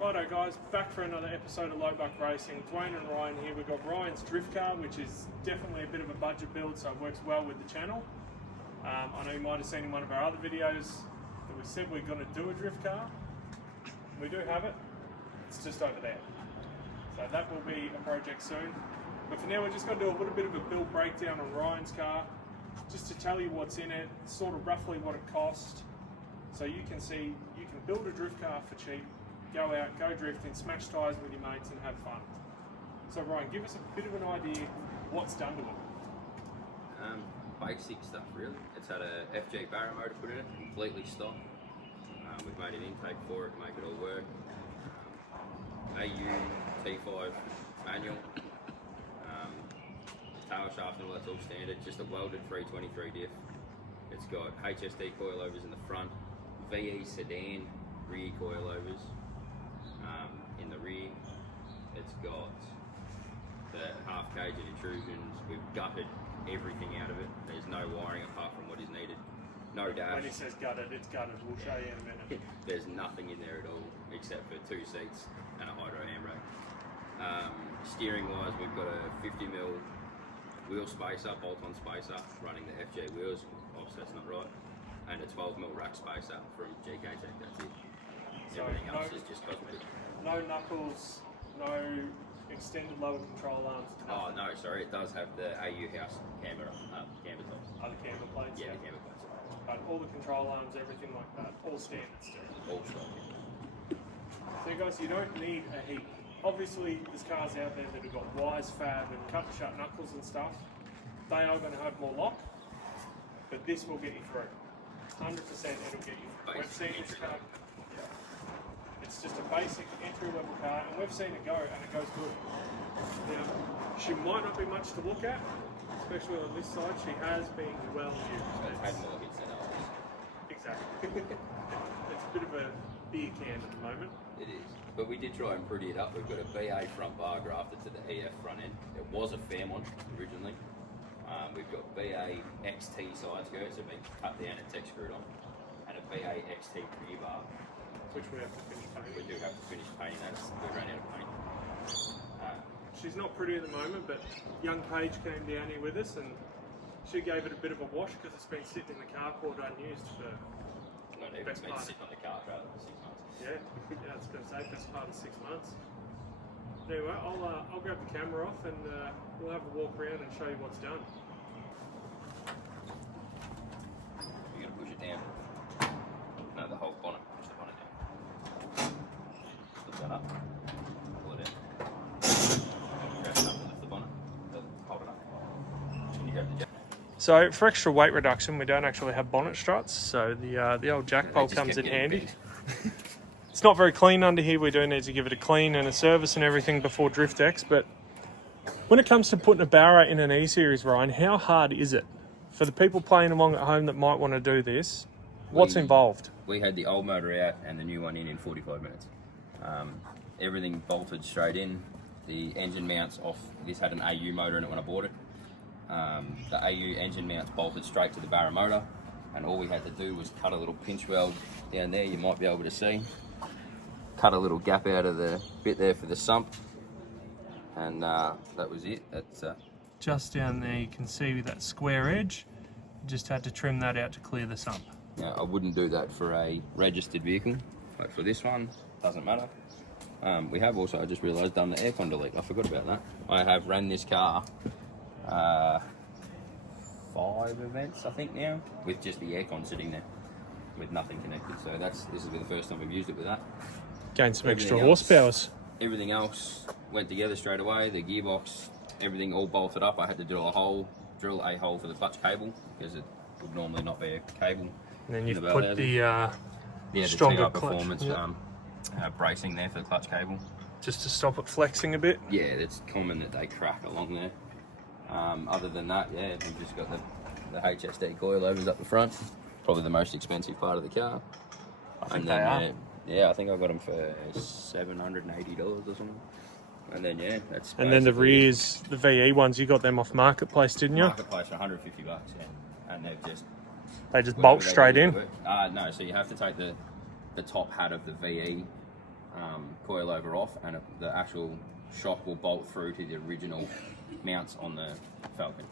Righto guys, back for another episode of Lobuc Racing. Dwayne and Ryan here. We've got Ryan's drift car, which is definitely a bit of a budget build, so it works well with the channel. I know you might have seen in one of our other videos that we said we're going to do a drift car. We do have it, it's just over there. So that will be a project soon. But for now we're just going to do a little bit of a build breakdown on Ryan's car, just to tell you what's in it, sort of roughly what it cost, so you can see you can build a drift car for cheap. Go out, go drifting, smash tyres with your mates and have fun. So Ryan, give us a bit of an idea what's done to it. Basic stuff really. It's had a FG barrow motor put in it, completely stock. We've made an intake for it, make it all work. AU T5 manual. Tail shaft and all that's all standard, just a welded 323 diff. It's got HSD coilovers in the front, VE sedan rear coilovers. In the rear, it's got the half cage and intrusions. We've gutted everything out of it. There's no wiring apart from what is needed. No dash. When he says gutted, it's gutted. We'll show you in a minute. There's nothing in there at all except for 2 seats and a hydro handbrake. Steering wise, we've got a 50mm wheel spacer, bolt-on spacer, running the FG wheels. Obviously that's not right. And a 12mm rack spacer from GK Tech. That's it. So everything else is just cosmetic. No knuckles, no extended lower control arms. Oh no, sorry, it does have the AU house camber tops. Other camber plates? Yeah, the camber plates. But all the control arms, everything like that, all standard still. All stock. So guys, you don't need a heap. Obviously, there's cars out there that have got wise fab and cut and shut knuckles and stuff. They are going to have more lock, but this will get you through. 100% it'll get you through. We've seen this car. It's just a basic entry-level car, and we've seen it go, and it goes good. Now, she might not be much to look at, especially on this side. She has been well used. It's had more hits than others. Exactly. It's a bit of a beer can at the moment. It is. But we did try and pretty it up. We've got a BA front bar grafted to the EF front end. It was a Fairmont originally. We've got BA XT side skirts that have been cut down and tech screwed on, and a BA XT rear bar, Which we have to finish painting. We do have to finish painting that. We ran out of paint. She's not pretty at the moment, but young Paige came down here with us and she gave it a bit of a wash because it's been sitting in the carport unused for Not even been sitting on the car trailer for 6 months. Yeah, I was going to say best part of 6 months. Anyway, I'll grab the camera off and we'll have a walk around and show you what's done. You're going to push it down. No, the whole bonnet. Push the bonnet down. Flip that up. Pull it in. Grab it up and lift the bonnet. Hold it up. And you grab the jack. So for extra weight reduction, we don't actually have bonnet struts, so the old jack pole comes in handy. It's not very clean under here. We do need to give it a clean and a service and everything before driftX, but when it comes to putting a barrow in an E-Series, Ryan, how hard is it? For the people playing along at home that might want to do this, what's involved? We had the old motor out and the new one in 45 minutes. Everything bolted straight in. The engine mounts off. This had an AU motor in it when I bought it. The AU engine mounts bolted straight to the barrow motor, and all we had to do was cut a little pinch weld down there. You might be able to see. Cut a little gap out of the bit there for the sump, and that was it. That's just down there you can see that square edge. You just had to trim that out to clear the sump. Now, I wouldn't do that for a registered vehicle, but for this one, doesn't matter. We have also, I just realised, done the aircon delete. I forgot about that. I have ran this car 5 events, I think now, with just the aircon sitting there, with nothing connected. So this will be the first time we've used it with that. Gain some extra horsepower. Everything else went together straight away. The gearbox, everything all bolted up. I had to drill a hole for the clutch cable because it would normally not be a cable. And then you've put the stronger the performance bracing there for the clutch cable. Just to stop it flexing a bit? Yeah, it's common that they crack along there. Other than that, yeah, we've just got the HSD coilovers up the front. Probably the most expensive part of the car. I think they are. Yeah, I think I got them for $780 or something. And then yeah, that's. And then the rears, the VE ones, you got them off Marketplace, didn't you? Marketplace for $150, yeah. And they just bolt straight in. No, so you have to take the top hat of the VE coilover off, and the actual shock will bolt through to the original mounts on the Falcon.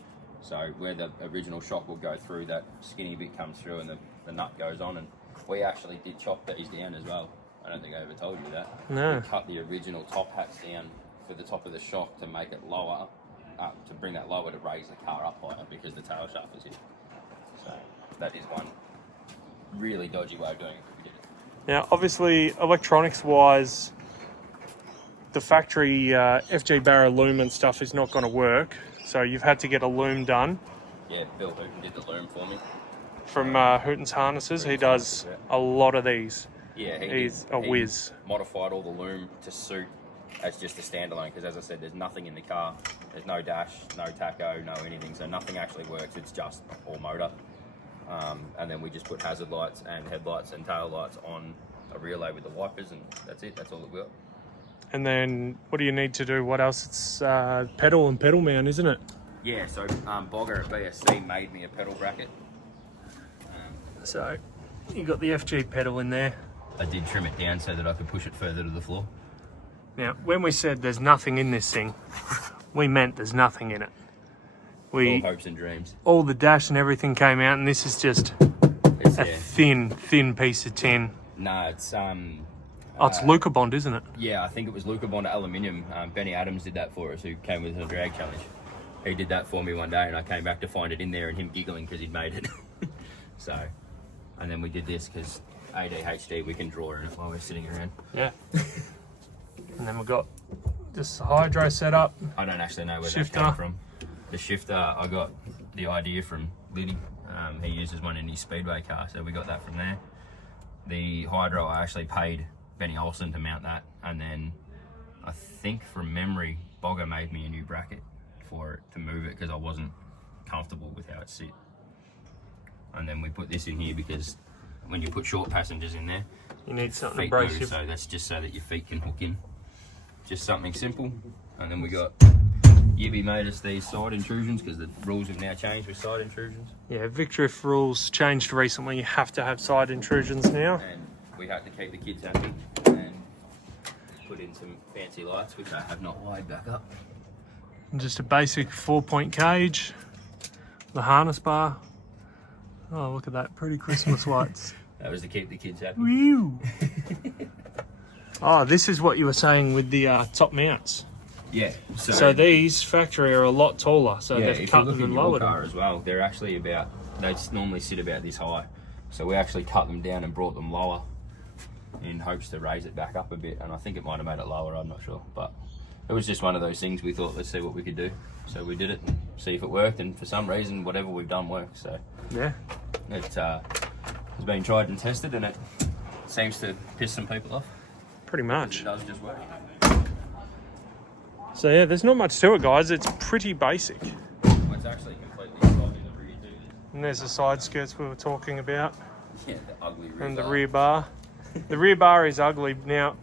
So where the original shock will go through, that skinny bit comes through and the nut goes on. And we actually did chop these down as well. I don't think I ever told you that. No. We cut the original top hats down for the top of the shock to make it lower, to bring that lower to raise the car up higher because the tail shaft was here. So that is one really dodgy way of doing it. We did it. Now, obviously, electronics-wise, the factory FG Barra loom and stuff is not going to work. So you've had to get a loom done. Yeah, Bill Hooten did the loom for me. From Hooten's Harnesses. He does a lot of these. Yeah, he's a whiz. Modified all the loom to suit as just a standalone, because as I said, there's nothing in the car. There's no dash, no tacho, no anything, so nothing actually works. It's just all motor. And then we just put hazard lights and headlights and tail lights on a relay with the wipers, and that's it. That's all that we got. And then what do you need to do? What else? It's pedal and pedal mount, isn't it? Yeah, so Bogger at BSC made me a pedal bracket. So you got the FG pedal in there. I did trim it down so that I could push it further to the floor. Now, when we said there's nothing in this thing, we meant there's nothing in it. All hopes and dreams. All the dash and everything came out, and this is just a thin piece of tin. No, it's it's Lucabond, isn't it? Yeah, I think it was Lucabond aluminium. Benny Adams did that for us, who came with the drag challenge. He did that for me one day, and I came back to find it in there and him giggling because he'd made it. So, and then we did this because ADHD, we can draw in it while we're sitting around. Yeah. And then we've got this hydro setup. I don't actually know where Shifter. that came from. The shifter, I got the idea from Liddy. He uses one in his speedway car, so we got that from there. The hydro, I actually paid Benny Olsen to mount that, and then I think from memory, Bogger made me a new bracket for it to move it because I wasn't comfortable with how it sit. And then we put this in here because when you put short passengers in there, you need something to feet brace move, you. so that's just so that your feet can hook in. Just something simple. And then we got Yibby made us these side intrusions because the rules have now changed with side intrusions. Yeah, Victoriff rules changed recently. You have to have side intrusions now. And we had to keep the kids happy and put in some fancy lights, which I have not wired back up. And just a basic 4-point cage, the harness bar. Oh, look at that, pretty Christmas lights. That was to keep the kids happy. Whew. Oh, this is what you were saying with the top mounts. Yeah. So these factory are a lot taller, so yeah, they've cut them and lowered them. as well, they're actually about, they normally sit about this high. So we actually cut them down and brought them lower in hopes to raise it back up a bit. And I think it might have made it lower, I'm not sure. But it was just one of those things we thought, let's see what we could do. So we did it and see if it worked. And for some reason, whatever we've done works. So yeah, it has been tried and tested, and it seems to piss some people off. pretty much. It does just work. So yeah, there's not much to it, guys. It's pretty basic. Well, it's actually completely solid in the rear too. And there's the side skirts we were talking about. Yeah, the ugly rear And the bar. rear bar. The rear bar is ugly. Now,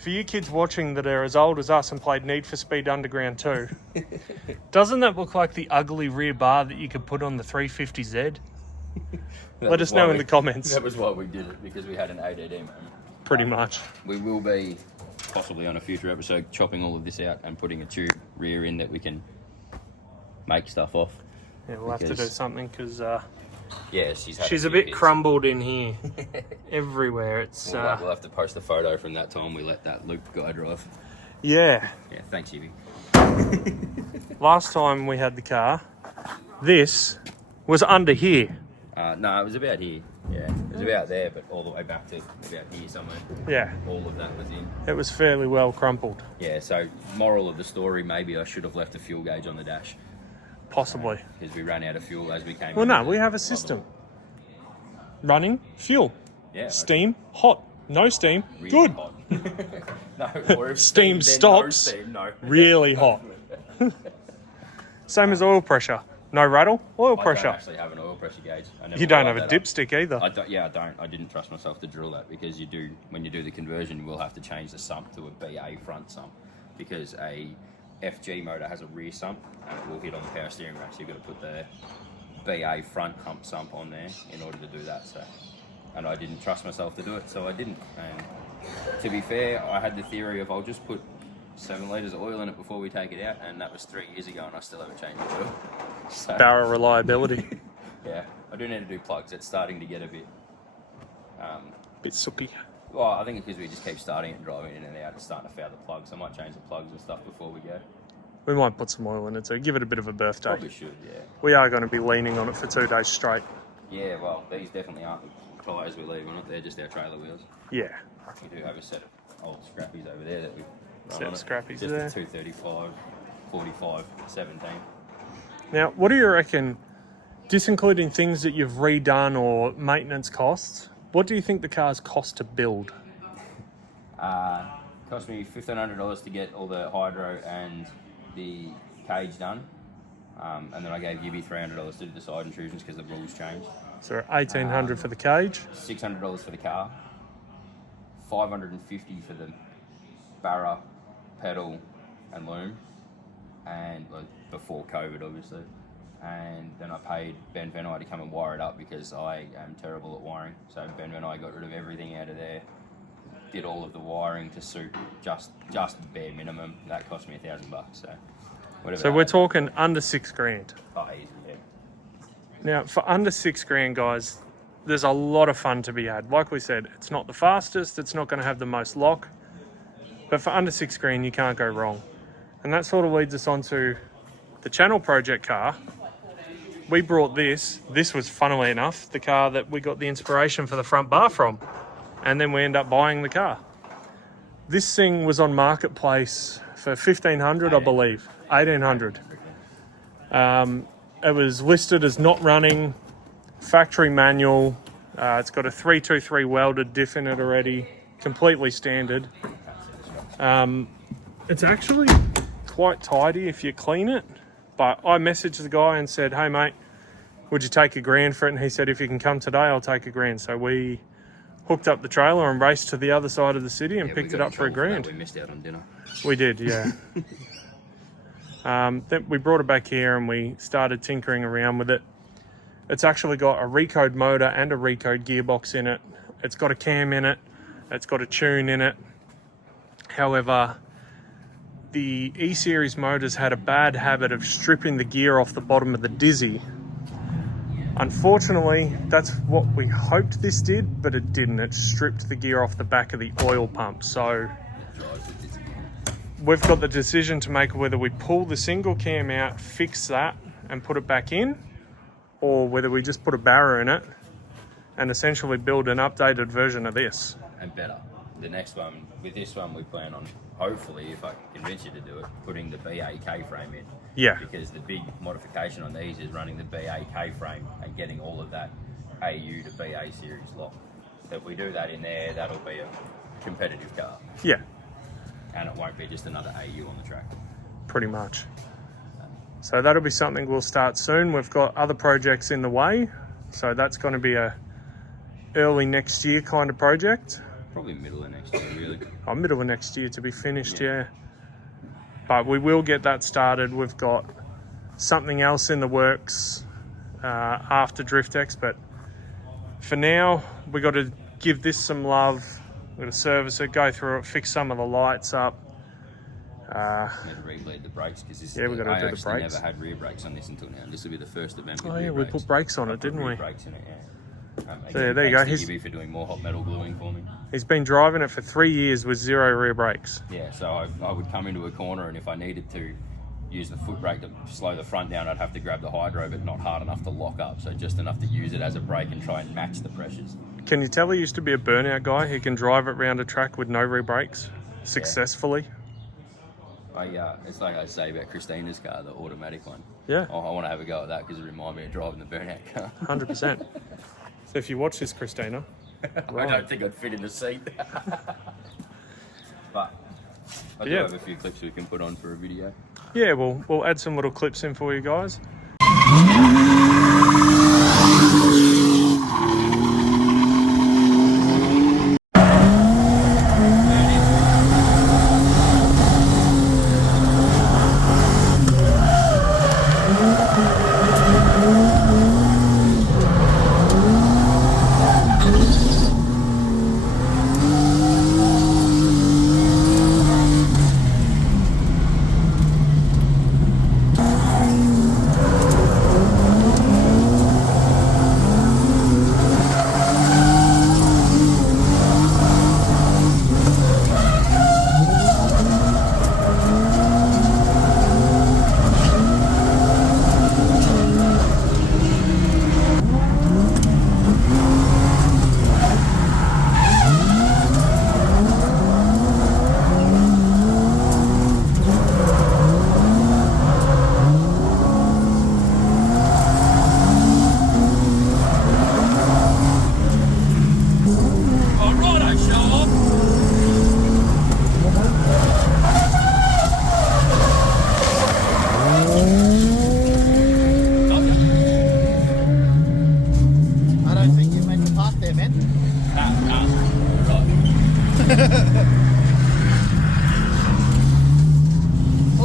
for you kids watching that are as old as us and played Need for Speed Underground 2, doesn't that look like the ugly rear bar that you could put on the 350Z? Let us know in the comments. That was why we did it, because we had an ADD moment. Pretty much. We will be, possibly on a future episode, chopping all of this out and putting a tube rear in that we can make stuff off. Yeah, we'll have to do something because Yeah, she's had she's a few bit hits. crumbled in here. Everywhere. It's We'll have to post a photo from that time we let that Luke guy drive. yeah. Yeah, thanks, Ivy. Last time we had the car, this was under here. No, it was about here. Yeah, it was about there, but all the way back to about here somewhere. Yeah, All of that was in. it was fairly well crumpled. Yeah, so moral of the story, maybe I should have left a fuel gauge on the dash. Possibly. Because we ran out of fuel as we came Well, in. no, we have a system. Running, fuel, Yeah. steam, hot, no steam, Really good. hot. No, or if Steam then stops. No steam, no. Really hot. Same as oil pressure. No rattle, oil I don't pressure. actually have an oil pressure gauge. I never You don't wired have a that up. dipstick either. I don't. I didn't trust myself to drill that, because you do, when you do the conversion, you will have to change the sump to a BA front sump, because a FG motor has a rear sump and it will hit on the power steering rack. So you've got to put the BA front pump sump on there in order to do that. So, and I didn't trust myself to do it, so I didn't. And to be fair, I had the theory of I'll just put 7 litres of oil in it before we take it out, and that was 3 years ago, and I still haven't changed the oil. So, Barrel reliability. yeah, I do need to do plugs. It's starting to get a bit... Bit soupy. well, I think it's because we just keep starting it and driving in and out. It's starting to foul the plugs. I might change the plugs and stuff before we go. We might put some oil in it, so give it a bit of a birthday. Probably should, yeah. We are going to be leaning on it for 2 days straight. Yeah, well, these definitely aren't the tyres we leave on it. They're just our trailer wheels. Yeah. We do have a set of old scrappies over there that we run Set on of it. scrappies Just there. the 235, 45, 17. Now, what do you reckon, disincluding things that you've redone or maintenance costs, what do you think the cars cost to build? Cost me $1,500 to get all the hydro and the cage done. And then I gave Gibby $300 to do the side intrusions because the rules changed. So $1,800 for the cage. $600 for the car. $550 for the barra, pedal and loom. And before COVID, obviously. And then I paid Ben Venai to come and wire it up because I am terrible at wiring. So Ben Venai got rid of everything out of there. Did all of the wiring to suit just bare minimum. That cost me $1,000. So whatever. So we're talking under $6,000. Oh, easy, yeah. Now, for under $6,000, guys, there's a lot of fun to be had. Like we said, it's not the fastest, it's not going to have the most lock, but for under $6,000, you can't go wrong. And that sort of leads us on to the channel project car. We brought this. This was, funnily enough, the car that we got the inspiration for the front bar from. And then we end up buying the car. This thing was on Marketplace for $1,500, I believe. $1,800. It was listed as not running, factory manual. It's got a 323 welded diff in it already, completely standard. It's actually quite tidy if you clean it. But I messaged the guy and said, hey mate, would you take $1,000 for it? And he said, if you can come today, I'll take $1,000. So we hooked up the trailer and raced to the other side of the city and picked it up for $1,000. We missed out on dinner. We did, yeah. Then we brought it back here and we started tinkering around with it. It's actually got a recode motor and a recode gearbox in it. It's got a cam in it. It's got a tune in it. However, the E-Series motors had a bad habit of stripping the gear off the bottom of the Dizzy. Unfortunately, that's what we hoped this did, but it didn't. It stripped the gear off the back of the oil pump. So we've got the decision to make whether we pull the single cam out, fix that, and put it back in, or whether we just put a barra in it and essentially build an updated version of this. And better. The next one, with this one, we plan on, hopefully, if I can convince you to do it, putting the BA K-frame in. Yeah. Because the big modification on these is running the BA K-frame and getting all of that AU to BA series lock. So if we do that in there, that'll be a competitive car. Yeah, And it won't be just another AU on the track. pretty much. So that'll be something we'll start soon. We've got other projects in the way. So that's going to be a early next year kind of project. Probably middle of next year, really. Oh, middle of next year to be finished, yeah. But we will get that started. We've got something else in the works after DriftX, but for now, we got to give this some love. We're going to service it, go through it, fix some of the lights up. Need to re-bleed the brakes because this Yeah, we've got to I do the actually brakes. never had rear brakes on this until now. This will be the first event with Oh rear yeah, we brakes. put brakes on I it, put didn't rear we? brakes in it, yeah. So yeah, there you go. Thanks to Gibby for doing more hot metal gluing for me. He's been driving it for 3 years with 0 rear brakes. Yeah, so I would come into a corner and if I needed to use the foot brake to slow the front down, I'd have to grab the hydro, but not hard enough to lock up. So just enough to use it as a brake and try and match the pressures. Can you tell he used to be a burnout guy? He can drive it around a track with no rear brakes successfully. It's like I say about Christina's car, the automatic one. Yeah, I want to have a go at that because it reminds me of driving the burnout car. 100%. So if you watch this, Christina, I don't think I'd fit in the seat. But I do Yeah. have a few clips we can put on for a video. yeah, we'll add some little clips in for you guys.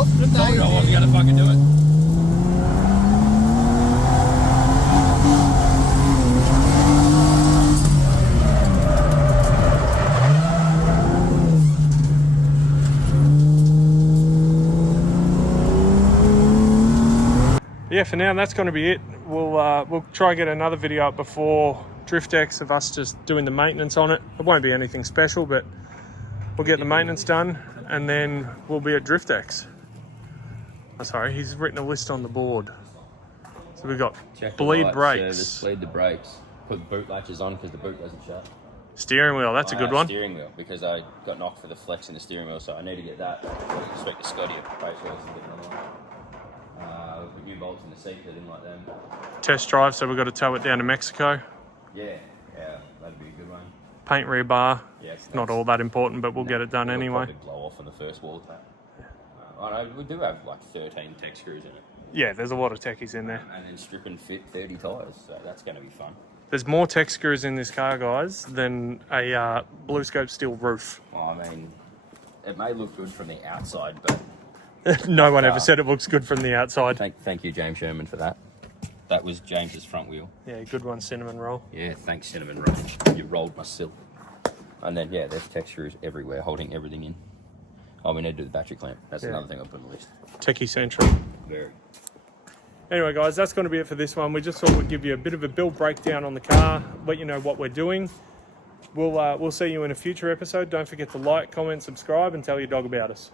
Told you I wasn't gonna fucking do it. Yeah, for now that's going to be it. We'll try and get another video up before driftX of us just doing the maintenance on it. It won't be anything special, but we'll get the maintenance done and then we'll be at driftX. Oh, sorry, he's written a list on the board. So we've got Check bleed the brakes, service, bleed the brakes, put boot latches on because the boot doesn't shut. steering wheel. That's a good one. Steering wheel, because I got knocked for the flex in the steering wheel, so I need to get that. I expect the Scotty to pay for it and get another one. Put new bolts in the seat, I didn't like them. Test drive, so we've got to tow it down to Mexico. Yeah, that'd be a good one. Paint rear bar. Yeah, Not all that important, but we'll get it done it'll anyway. probably blow off on the first wall tap. I know we do have like 13 tech screws in it. Yeah, there's a lot of techies in there. And then strip and fit 30 tyres, so that's going to be fun. There's more tech screws in this car, guys, than a blue scope steel roof. Well, I mean, it may look good from the outside, but No one ever said it looks good from the outside. thank you, James Sherman, for that. That was James's front wheel. Yeah, good one, cinnamon roll. Yeah, thanks, Cinnamon Roll. You rolled my silk. And then, yeah, there's tech screws everywhere, holding everything in. Oh, we need to do the battery clamp. That's another thing I'll put on the list. Techie central. Very. Anyway, guys, that's going to be it for this one. We just thought we'd give you a bit of a build breakdown on the car, let you know what we're doing. We'll see you in a future episode. Don't forget to like, comment, subscribe, and tell your dog about us.